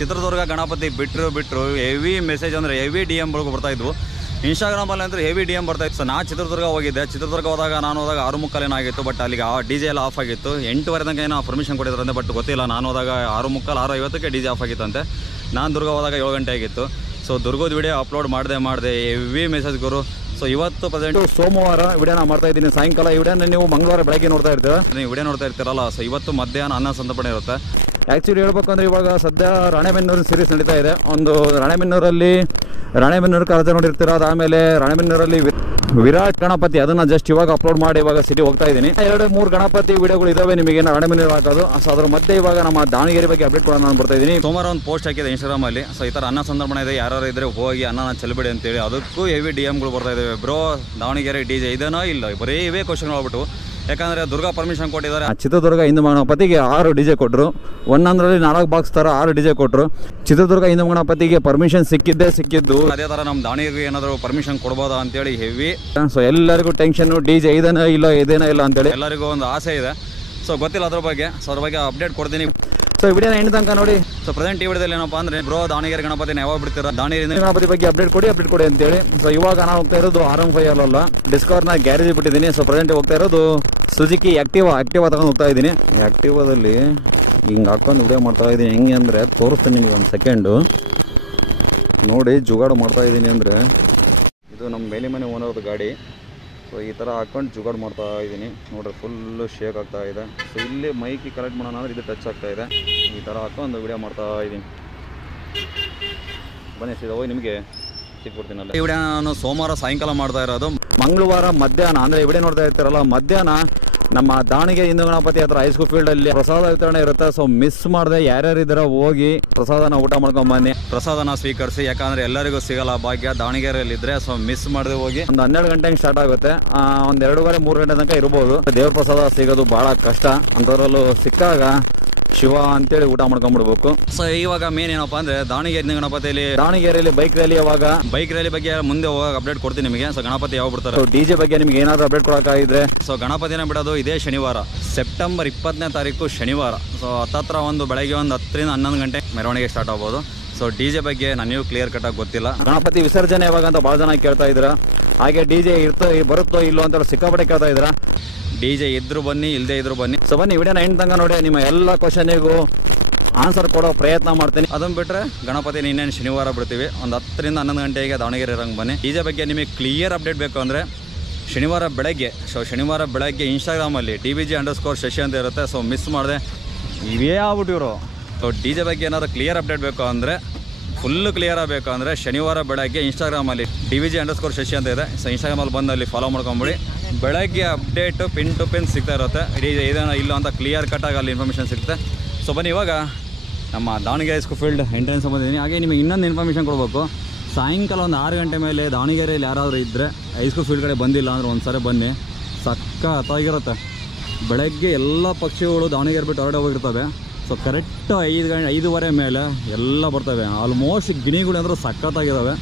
ಚಿತ್ರದುರ್ಗ ಗಣಪತಿ ಬಿಟ್ಟರು heavy message ಅಂದರೆ heavy DM ಬರ್ತಾಯಿದ್ವು. ಇನ್ಸ್ಟಾಗ್ರಾಮಲ್ಲಿ ಅಂದರೆ ಹೆವಿ DM ಬರ್ತಾಯಿತ್ತು. ಸೊ ನಾ ಚಿತ್ರದುರ್ಗ ಹೋಗಿದ್ದೆ. ಚಿತ್ರದುರ್ಗ ಹೋದಾಗ ನಾನು ಹೋದಾಗ 6:45 ಏನಾಗಿತ್ತು. ಬಟ್ ಅಲ್ಲಿಗೆ DJ ಎಲ್ಲ ಆಫ್ ಆಗಿತ್ತು. 8:15 ತನಕ ಏನೋ ಪರ್ಮಿಷನ್ ಕೊಟ್ಟಿದ್ರಂತೆ. ಬಟ್ ಗೊತ್ತಿಲ್ಲ. ನಾನು ಹೋದಾಗ 6:45 6:50ಕ್ಕೆ DJ ಆಫ್ ಆಗಿತ್ತಂತೆ. ನಾನು ದುರ್ಗ ಹೋದಾಗ 7 ಗಂಟೆ ಆಗಿತ್ತು. ಸೊ ದುರ್ಗದ ವಿಡಿಯೋ ಅಪ್ಲೋಡ್ ಮಾಡಿದೆ ಹೆವಿ ಮೆಸೇಜ್ ಗುರು. ಸೊ ಇವತ್ತು ಪ್ರೆಸೆಂಟ್ ಸೋಮವಾರ ವಿಡಿಯೋನ ಮಾಡ್ತಾ ಇದ್ದೀನಿ. ಸಾಯಂಕಾಲ ವಿಡಿಯೋನ ನೀವು ಮಂಗಳವಾರ ಬೆಳಗ್ಗೆ ನೋಡ್ತಾ ಇರ್ತೀರ. ನೀವು ವಿಡಿಯೋ ನೋಡ್ತಾ ಇರ್ತೀರಲ್ಲ. ಸೊ ಇವತ್ತು ಮಧ್ಯಾಹ್ನ ಅನ್ನ ಸಂತರ್ಪಣೆ ಇರುತ್ತೆ. ಆ್ಯಕ್ಚುಲಿ ಹೇಳ್ಬೇಕಂದ್ರೆ ಇವಾಗ ಸದ್ಯ ರಾಣೆಬೆನ್ನೂರು ಸೀರೀಸ್ ನಡೀತಾ ಇದೆ. ಒಂದು ರಾಣೆಬೆನ್ನೂರು ಕರ್ಜ ನೋಡಿರ್ತೀರ. ಅದಾದಮೇಲೆ ರಾಣೆಬೆನ್ನೂರಲ್ಲಿ ವಿರಾಟ್ ಗಣಪತಿ ಅದನ್ನು ಜಸ್ಟ್ ಇವಾಗ ಅಪ್ಲೋಡ್ ಮಾಡಿ ಇವಾಗ ಸಿಟಿ ಹೋಗ್ತಾ ಇದ್ದೀನಿ. 2-3 ಗಣಪತಿ ವಿಡಿಯೋಗಳು ಇದಾವೆ ನಿಮಗೆ ರಾಣೆಬೆನ್ನೂರು ಹಾಕೋದು. ಸೊ ಅದ್ರ ಮಧ್ಯೆ ಇವಾಗ ನಮ್ಮ ದಾವಣಗೆರೆ ಬಗ್ಗೆ ಅಪ್ಡೇಟ್ ಕೊಡೋಣ ನಾನು ಬರ್ತಾ ಇದ್ದೀನಿ. ಸೋಮವಾರ ಒಂದು ಪೋಸ್ಟ್ ಹಾಕಿದೆ ಇನ್ಸ್ಟಾಗ್ರಾಮಲ್ಲಿ. ಸೊ ಈ ಥರ ಅನ್ನ ಸಂದರ್ಭಣೆ ಇದೆ, ಯಾರು ಇದ್ರೆ ಹೋಗಿ ಅನ್ನನ ಚೆಲ್ಬೇಡಿ ಅಂತೇಳಿ. ಅದಕ್ಕೂ ಹೆವಿ DMಗಳು ಬರ್ತಾ ಇದ್ದಾವೆ. ಬ್ರೋ ದಾವಣಗೆರೆ DJ ಇದೇನೋ ಇಲ್ಲ, ಬರೀ ಇವೇ ಕ್ವಶನ್ ಆಗ್ಬಿಟ್ಟು. ಯಾಕಂದರೆ ದುರ್ಗ ಪರ್ಮಿಷನ್ ಕೊಟ್ಟಿದ್ದಾರೆ. ಚಿತ್ರದುರ್ಗ ಹಿಂದೂ ಗಣಪತಿಗೆ 6 DJ ಕೊಟ್ಟರು. ಒಂದೊಂದರಲ್ಲಿ 4 ಬಾಕ್ಸ್ ಥರ 6 DJ ಕೊಟ್ಟರು. ಚಿತ್ರದುರ್ಗ ಹಿಂದೂ ಗಣಪತಿಗೆ ಪರ್ಮಿಷನ್ ಸಿಕ್ಕಿದ್ದು. ಅದೇ ಥರ ನಮ್ಮ ದಾವಣಗೆರೆಗೆ ಏನಾದರೂ ಪರ್ಮಿಷನ್ ಕೊಡ್ಬೋದಾ ಅಂತೇಳಿ ಹೆವಿ. ಸೊ ಎಲ್ಲರಿಗೂ ಟೆನ್ಷನ್ನು, DJ ಇದೇನೋ ಇಲ್ಲ ಅಂತೇಳಿ ಎಲ್ಲರಿಗೂ ಒಂದು ಆಸೆ ಇದೆ. ಸೊ ಗೊತ್ತಿಲ್ಲ ಅದ್ರ ಬಗ್ಗೆ. ಸೊ ಅದ್ರ ಬಗ್ಗೆ ಅಪ್ಡೇಟ್ ಕೊಡ್ತೀನಿ. ಸೊ ವಿಡಿಯೋನ ಎಂಡ್ ತನಕ ನೋಡಿ. ಸೊ ಪ್ರೆಸೆಂಟ್ ಈ ವಿಡಿಯೋದಲ್ಲಿ ಏನಪ್ಪ ಅಂದರೆ ಬ್ರೋ ದಾವಣಗೆರೆ ಗಣಪತಿನ ಯಾವಾಗ ಬಿಡ್ತೀರಾ, ದಾವಣಗೆರೆ ಗಣಪತಿ ಬಗ್ಗೆ ಅಪ್ಡೇಟ್ ಕೊಡಿ ಅಂತೇಳಿ. ಸೊ ಇವಾಗ ನಾನು ಹೋಗ್ತಾ ಇರೋದು R15 ಅಲ್ಲ, ಡಿಸ್ಕವರ್ನ ಗ್ಯಾರೇಜ್ ಬಿಟ್ಟಿದ್ದೀನಿ. ಸೊ ಪ್ರೆಸೆಂಟ್ ಹೋಗ್ತಾ ಇರೋದು ಸುಜುಕಿ ಆಕ್ಟಿವಾ ತಗೊಂಡು ಹೋಗ್ತಾ ಇದ್ದೀನಿ. ಆಕ್ಟಿವಾದಲ್ಲಿ ಹಿಂಗೆ ಹಾಕೊಂಡು ವಿಡಿಯೋ ಮಾಡ್ತಾ ಇದ್ದೀನಿ. ಹೆಂಗೆ ಅಂದರೆ ತೋರಿಸ್ತೀನಿ ನಿಮಗೆ ಒಂದು ಸೆಕೆಂಡು ನೋಡಿ. ಜುಗಾಡು ಮಾಡ್ತಾ ಇದ್ದೀನಿ ಅಂದರೆ ಇದು ನಮ್ಮ ಮೇಲಿಮನೆ ಓನರ್ದು ಗಾಡಿ. ಸೊ ಈ ಥರ ಹಾಕೊಂಡು ಜುಗಾಡು ಮಾಡ್ತಾ ಇದ್ದೀನಿ ನೋಡ್ರಿ. ಫುಲ್ಲು ಶೇಕ್ ಆಗ್ತಾ ಇದೆ. ಸೊ ಇಲ್ಲಿ ಮೈಕಿ ಕಲೆಕ್ಟ್ ಮಾಡೋಣ ಅಂದರೆ ಇದು ಟಚ್ ಆಗ್ತಾ ಇದೆ. ಈ ಥರ ಹಾಕೊಂಡು ವಿಡಿಯೋ ಮಾಡ್ತಾ ಇದ್ದೀನಿ. ಬನ್ನಿ ಸೀದಾ ಹೋಗಿ ನಿಮಗೆ ಸಿಕ್ಬಿಡ್ತೀನಲ್ಲ. ಈ ವಿಡಿಯೋ ನಾನು ಸೋಮವಾರ ಸಾಯಂಕಾಲ ಮಾಡ್ತಾ ಇರೋದು. ಮಂಗಳವಾರ ಮಧ್ಯಾಹ್ನ ಅಂದರೆ ವಿಡಿಯೋ ನೋಡ್ತಾ ಇರ್ತೀರಲ್ಲ, ಮಧ್ಯಾಹ್ನ ನಮ್ಮ ದಾವಣಗೆರೆ ಹಿಂದೂ ಗಣಪತಿ ಹತ್ರ ಹೈಸ್ಕೂಲ್ ಫೀಲ್ಡಲ್ಲಿ ಪ್ರಸಾದ ವಿತರಣೆ ಇರುತ್ತೆ. ಸೊ ಮಿಸ್ ಮಾಡದೆ ಯಾರ್ಯಾರು ಇದ್ದೀರ ಹೋಗಿ ಪ್ರಸಾದನ ಊಟ ಮಾಡ್ಕೊಂಬನ್ನಿ, ಪ್ರಸಾದನ ಸ್ವೀಕರಿಸಿ. ಯಾಕಂದರೆ ಎಲ್ಲರಿಗೂ ಸಿಗಲ್ಲ ಭಾಗ್ಯ ದಾವಣಗೆರೆಯಲ್ಲಿ ಇದ್ದರೆ. ಸೊ ಮಿಸ್ ಮಾಡದೆ ಹೋಗಿ. ಒಂದು 12 ಗಂಟೆಗೆ ಸ್ಟಾರ್ಟ್ ಆಗುತ್ತೆ. ಒಂದು 2:30-3 ಗಂಟೆ ತನಕ ಇರ್ಬೋದು. ದೇವ್ರ ಪ್ರಸಾದ ಸಿಗೋದು ಭಾಳ ಕಷ್ಟ. ಅಂಥದ್ರಲ್ಲೂ ಸಿಕ್ಕಾಗ ಶಿವ ಅಂತೇಳಿ ಊಟ ಮಾಡ್ಕೊಂಡ್ಬಿಡ್ಬೇಕು. ಸೊ ಇವಾಗ ಮೇನ್ ಏನಪ್ಪಾ ಅಂದ್ರೆ ದಾವಣಗೆರೆಯಲ್ಲಿ ಬೈಕ್ ರ್ಯಾಲಿ ಬಗ್ಗೆ ಮುಂದೆ ಹೋಗಾಗ ಅಪ್ಡೇಟ್ ಕೊಡ್ತೀನಿ ನಿಮಗೆ. ಸೊ ಗಣಪತಿ ಯಾವಾಗ ಬಿಡ್ತಾರೆ, DJ ಬಗ್ಗೆ ನಿಮ್ಗೆ ಏನಾದ್ರು ಅಪ್ಡೇಟ್ ಕೊಡೋಕ್ಕಾಗಿದ್ರೆ. ಸೊ ಗಣಪತಿನ ಬಿಡೋದು ಇದೇ ಶನಿವಾರ, ಸೆಪ್ಟೆಂಬರ್ 20ನೇ ತಾರೀಕು ಶನಿವಾರ. ಸೊ ಹತ್ತತ್ರ ಒಂದು ಬೆಳಗ್ಗೆ ಒಂದು 10ರಿಂದ 11 ಗಂಟೆ ಮೆರವಣಿಗೆ ಸ್ಟಾರ್ಟ್ ಆಗ್ಬೋದು. ಸೊ DJ ಬಗ್ಗೆ ನನಗೂ ಕ್ಲಿಯರ್ ಕಟ್ ಆಗಿ ಗೊತ್ತಿಲ್ಲ. ಗಣಪತಿ ವಿಸರ್ಜನೆ ಯಾವಾಗ ಅಂತ ಭಾಳ ಜನ ಕೇಳ್ತಾ ಇದ್ರ. ಹಾಗೆ DJ ಬರುತ್ತೋ ಇಲ್ಲೋ ಅಂತ ಸಿಕ್ಕಾಪಟ್ಟೆ ಕೇಳ್ತಾ ಇದ್ರ. DJ ಇದ್ರು ಬನ್ನಿ, ಇಲ್ಲದೆ ಇದ್ರು ಬನ್ನಿ. ಸೊ ಬನ್ನಿ ವಿಡಿಯೋನ ಎಂಡ್ ತನಕ ನೋಡಿ. ನಿಮ್ಮ ಎಲ್ಲ ಕ್ವಶನಿಗೂ ಆನ್ಸರ್ ಕೊಡೋ ಪ್ರಯತ್ನ ಮಾಡ್ತೀನಿ. ಅದನ್ನು ಬಿಟ್ಟರೆ ಗಣಪತಿ ಇನ್ನೇನು ಶನಿವಾರ ಬಿಡ್ತೀವಿ. ಒಂದು 10ರಿಂದ 11 ಗಂಟೆಗೆ ದಾವಣಗೆರೆ ಇರಂಗೆ ಬನ್ನಿ. DJ ಬಗ್ಗೆ ನಿಮಗೆ ಕ್ಲಿಯರ್ ಅಪ್ಡೇಟ್ ಬೇಕು ಅಂದರೆ ಶನಿವಾರ ಬೆಳಗ್ಗೆ ಇನ್ಸ್ಟಾಗ್ರಾಮಲ್ಲಿ DBG_ಶಶಿ ಅಂತ ಇರುತ್ತೆ. ಸೊ ಮಿಸ್ ಮಾಡಿದೆ ಇವೇ ಆಗ್ಬಿಟ್ಟಿವರು. ಸೊ DJ ಬಗ್ಗೆ ಏನಾದರೂ ಕ್ಲಿಯರ್ ಅಪ್ಡೇಟ್ ಬೇಕು ಅಂದರೆ, ಫುಲ್ಲು ಕ್ಲಿಯರ್ ಆಗಬೇಕು ಅಂದರೆ ಶನಿವಾರ ಬೆಳಗ್ಗೆ ಇನ್ಸ್ಟಾಗ್ರಾಮಲ್ಲಿ DBG_ಶಶಿ ಅಂತ ಇದೆ. ಸೊ ಇನ್ಸ್ಟಾಗ್ರಾಮಲ್ಲಿ ಬಂದು ಅಲ್ಲಿ ಫಾಲೋ ಮಾಡ್ಕೊಂಬಿಡಿ. ಬೆಳಗ್ಗೆ ಅಪ್ಡೇಟು ಪಿನ್ ಟು ಪಿನ್ ಸಿಗ್ತಾ ಇರುತ್ತೆ. ಇದೇನೋ ಇಲ್ಲ ಅಂತ ಕ್ಲಿಯರ್ ಕಟ್ಟಾಗಿ ಅಲ್ಲಿ ಇನ್ಫಾರ್ಮೇಷನ್ ಸಿಗುತ್ತೆ. ಸೊ ಬನ್ನಿ ಇವಾಗ ನಮ್ಮ ದಾವಣಗೆರೆ ಹೈಸ್ಕೂಲ್ ಫೀಲ್ಡ್ ಎಂಟ್ರೆನ್ಸ್ ಬಂದಿದ್ದೀನಿ. ಹಾಗೆ ನಿಮಗೆ ಇನ್ನೊಂದು ಇನ್ಫಾರ್ಮೇಷನ್ ಕೊಡಬೇಕು. ಸಾಯಂಕಾಲ ಒಂದು 6 ಗಂಟೆ ಮೇಲೆ ದಾವಣಗೆರೆಯಲ್ಲಿ ಯಾರಾದರೂ ಇದ್ದರೆ ಹೈಸ್ಕೂಲ್ ಫೀಲ್ಡ್ ಕಡೆ ಬಂದಿಲ್ಲ ಅಂದರೆ ಒಂದು ಸಾರಿ ಬನ್ನಿ. ಸಖತ್ತಾಗಿರುತ್ತೆ. ಬೆಳಗ್ಗೆ ಎಲ್ಲ ಪಕ್ಷಿಗಳು ದಾವಣಗೆರೆ ಬಿಟ್ಟು ಹೊರಡೆ ಹೋಗಿರ್ತವೆ. ಸೊ ಕರೆಕ್ಟ್ 5:30 ಮೇಲೆ ಎಲ್ಲ ಬರ್ತವೆ. ಆಲ್ಮೋಸ್ಟ್ ಗಿಣಿಗಳು ಅಂದ್ರೆ ಸಖತ್ತಾಗಿದ್ದಾವೆ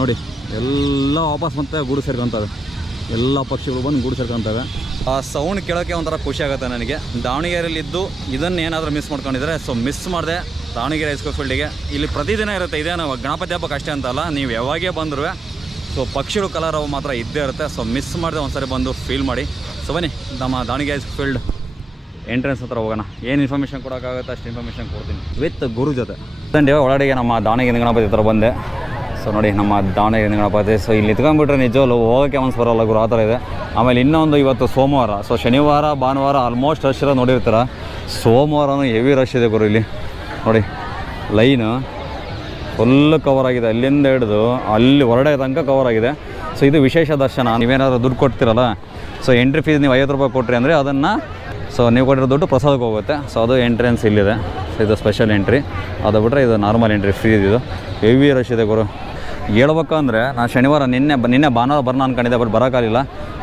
ನೋಡಿ. ಎಲ್ಲ ವಾಪಸ್ ಮತ್ತೆ ಗೂಡು ಸೇರ್ಕೊತವೆ. ಎಲ್ಲ ಪಕ್ಷಿಗಳು ಬಂದು ಗೂಡು ಸೇರ್ಕೊತವೆ. ಆ ಸೌಂಡ್ ಕೇಳೋಕ್ಕೆ ಒಂಥರ ಖುಷಿ ಆಗುತ್ತೆ ನನಗೆ. ದಾವಣಗೆರೆಯಲ್ಲಿದ್ದು ಇದನ್ನು ಏನಾದರೂ ಮಿಸ್ ಮಾಡ್ಕೊಂಡಿದ್ರೆ, ಸೊ ಮಿಸ್ ಮಾಡಿದೆ ದಾವಣಗೆರೆ ಹೈಸ್ಕೂಲ್ ಫೀಲ್ಡಿಗೆ. ಇಲ್ಲಿ ಪ್ರತಿದಿನ ಇರುತ್ತೆ. ಇದೇನು ಗಣಪತಿ ಹಬ್ಬಕ್ಕೆ ಅಷ್ಟೇ ಅಂತಲ್ಲ, ನೀವು ಯಾವಾಗೇ ಬಂದರೂ ಸೊ ಪಕ್ಷಿಗಳು ಕಲರ್ ಅವು ಮಾತ್ರ ಇದ್ದೇ ಇರುತ್ತೆ. ಸೊ ಮಿಸ್ ಮಾಡಿದೆ ಒಂದ್ಸರಿ ಬಂದು ಫೀಲ್ ಮಾಡಿ. ಸೊ ಬನ್ನಿ ನಮ್ಮ ದಾವಣಗೆರೆ ಹೈಸ್ಕೂಲ್ ಫೀಲ್ಡ್ ಎಂಟ್ರೆನ್ಸ್ ಹತ್ರ ಹೋಗೋಣ. ಏನು ಇನ್ಫಾರ್ಮೇಷನ್ ಕೊಡೋಕ್ಕಾಗುತ್ತೆ ಅಷ್ಟು ಇನ್ಫಾರ್ಮೇಷನ್ ಕೊಡ್ತೀನಿ ವಿತ್ ಗುರು ಜೊತೆ. ಒಳಗಡೆಗೆ ನಮ್ಮ ದಾವಣಗೆರೆ ಗಣಪತಿ ಹತ್ರ ಬಂದೆ. ಸೊ ನೋಡಿ ನಮ್ಮ ದಾವಣಗೆರೆ ಗಣಪತಿ. ಸೊ ಇಲ್ಲಿ ಇತ್ಕೊಂಡ್ಬಿಟ್ರೆ ನಿಜವಲ್ಲೂ ಹೋಗೋಕ್ಕೆ ಮನಸ್ಸು ಬರೋಲ್ಲ ಗುರು, ಆ ಥರ ಇದೆ. ಆಮೇಲೆ ಇನ್ನೊಂದು ಇವತ್ತು ಸೋಮವಾರ. ಸೊ ಶನಿವಾರ ಭಾನುವಾರ ಆಲ್ಮೋಸ್ಟ್ ರಶ್ ಇರೋದು ನೋಡಿರ್ತೀರ. ಸೋಮವಾರನೂ ಹೆವಿ ರಶ್ ಇದೆ ಗುರು. ಇಲ್ಲಿ ನೋಡಿ ಲೈನು ಫುಲ್ಲು ಕವರ್ ಆಗಿದೆ. ಅಲ್ಲಿಂದ ಹಿಡಿದು ಅಲ್ಲಿ ಹೊರಡೆ ತನಕ ಕವರ್ ಆಗಿದೆ. ಸೊ ಇದು ವಿಶೇಷ ದರ್ಶನ. ನೀವೇನಾದರೂ ದುಡ್ಡು ಕೊಡ್ತೀರಲ್ಲ, ಸೊ ಎಂಟ್ರಿ ಫೀಸ್ ನೀವು 50 ರೂಪಾಯಿ ಕೊಟ್ರಿ ಅಂದರೆ ಅದನ್ನು ಸೊ ನೀವು ಕೊಟ್ಟಿರೋ ದುಡ್ಡು ಪ್ರಸಾದಕ್ಕೆ ಹೋಗುತ್ತೆ. ಸೊ ಅದು ಎಂಟ್ರೆನ್ಸ್ ಇಲ್ಲಿದೆ. ಸೊ ಇದು ಸ್ಪೆಷಲ್ ಎಂಟ್ರಿ. ಅದು ಬಿಟ್ಟರೆ ಇದು ನಾರ್ಮಲ್ ಎಂಟ್ರಿ ಫ್ರೀ. ಇದು ಹೆವಿ ರಶ್ ಇದೆ ಗುರು. ಹೇಳ್ಬೇಕಂದ್ರೆ ನಾನು ಶನಿವಾರ ನಿನ್ನೆ ಭಾನುವಾರ ಬರೋಣ ಅಂದ್ಕೊಂಡಿದ್ದೆ. ಬಟ್ ಬರೋಕ್ಕಾಗಿಲ್ಲ.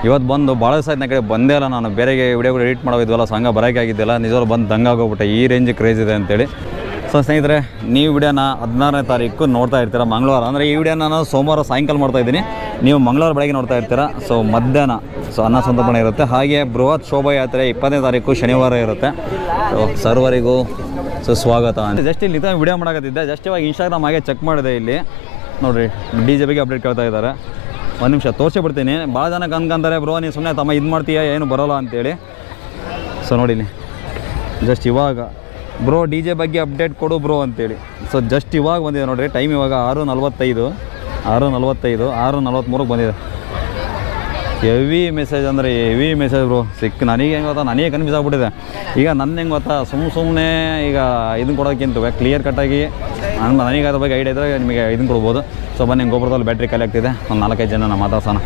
ಇವತ್ತು ಬಂದು ಭಾಳ ದಿವಸ ಆಯ್ತು. ಕಡೆ ಬಂದೇ ಇಲ್ಲ ನಾನು. ಬೇರೆ ವಿಡಿಯೋಗಳು ಎಡಿಟ್ ಮಾಡೋದಿದ್ವಲ್ಲ, ಸೊ ಹಂಗೆ ಬರೋಕ್ಕೆ ಆಗಿದ್ದಿಲ್ಲ. ನಿಜವಾಗ್ಲೂ ಬಂದು ದಂಗಾಗೋಗ್ಬಿಟ್ಟೆ. ಈ ರೇಂಜ್ ಕ್ರೇಜ್ ಇದೆ ಅಂತೇಳಿ. ಸೊ ಸ್ನೇಹಿತರೆ, ನೀವು ವಿಡಿಯೋನ 16ನೇ ತಾರೀಕು ನೋಡ್ತಾ ಇರ್ತೀರ ಮಂಗಳವಾರ. ಅಂದರೆ ಈ ವಿಡಿಯೋನ ನಾನು ಸೋಮವಾರ ಸಾಯಂಕಾಲ ಮಾಡ್ತಾ ಇದ್ದೀನಿ. ನೀವು ಮಂಗಳವಾರ ಬೆಳಗ್ಗೆ ನೋಡ್ತಾ ಇರ್ತೀರ. ಸೊ ಮಧ್ಯಾಹ್ನ ಸೊ ಅನ್ನ ಸಂತರ್ಪಣೆ ಇರುತ್ತೆ. ಹಾಗೆ ಬೃಹತ್ ಶೋಭಾಯಾತ್ರೆ 20ನೇ ತಾರೀಕು ಶನಿವಾರ ಇರುತ್ತೆ. ಸೊ ಸರ್ವರಿಗೂ ಸೊ ಸ್ವಾಗತ ಅಂತ ಜಸ್ಟ್ ಇಲ್ಲಿ ವಿಡಿಯೋ ಮಾಡೋಕತ್ತಿದ್ದೆ. ಜಸ್ಟ್ ಇವಾಗ ಇನ್ಸ್ಟಾಗ್ರಾಮ್ ಹಾಗೆ ಚೆಕ್ ಮಾಡಿದೆ. ಇಲ್ಲಿ ನೋಡಿರಿ DJ ಬಗ್ಗೆ ಅಪ್ಡೇಟ್ ಕೇಳ್ತಾ ಇದ್ದಾರೆ. ಒಂದು ನಿಮಿಷ ತೋರಿಸಿ ಬಿಡ್ತೀನಿ. ಭಾಳ ಜನಕ್ಕೆ ಅನ್ಕೊಂತಾರೆ ಬ್ರೋ ನೀನು ಸುಮ್ಮನೆ ತಮ್ಮ ಇದು ಮಾಡ್ತೀಯಾ ಏನು ಬರೋಲ್ಲ ಅಂತೇಳಿ. ಸೊ ನೋಡಿಲಿ ಜಸ್ಟ್ ಇವಾಗ ಬ್ರೋ DJ ಬಗ್ಗೆ ಅಪ್ಡೇಟ್ ಕೊಡು ಬ್ರೋ ಅಂತೇಳಿ. ಸೊ ಜಸ್ಟ್ ಇವಾಗ ಬಂದಿದೆ ನೋಡಿರಿ. ಟೈಮ್ ಇವಾಗ 6:45 6:43 ಬಂದಿದೆ. ಹೆವಿ ಮೆಸೇಜ್ ಅಂದರೆ ಹೆವಿ ಮೆಸೇಜ್ ಬ್ರೋ ಸಿಕ್. ನನಗೆ ಹೆಂಗೆ ಗೊತ್ತಾ, ನನಗೆ ಕನ್ಫ್ಯೂಸ್ ಆಗಿಬಿಟ್ಟಿದೆ. ಈಗ ನನ್ನ ಹೆಂಗೆ ಗೊತ್ತಾ, ಸುಮ್ಮನೆ ಈಗ ಇದನ್ನು ಕೊಡೋಕ್ಕಿಂತ ಕ್ಲಿಯರ್ ಕಟ್ಟಾಗಿ ನನಗೆ ಅದ್ರ ಬಗ್ಗೆ ಐಡಿಯಾ ಇದ್ದರೆ ನಿಮಗೆ ಇದನ್ನು ಕೊಡ್ಬೋದು. ಸೊ ಬನ್ನಿ ಗೊಬ್ಬರದಲ್ಲಿ ಬ್ಯಾಟ್ರಿ ಖಾಲಿ ಆಗ್ತಿದೆ. ಒಂದು 4-5 ಜನ ಮಾತಾಡ್ಸೋಣ.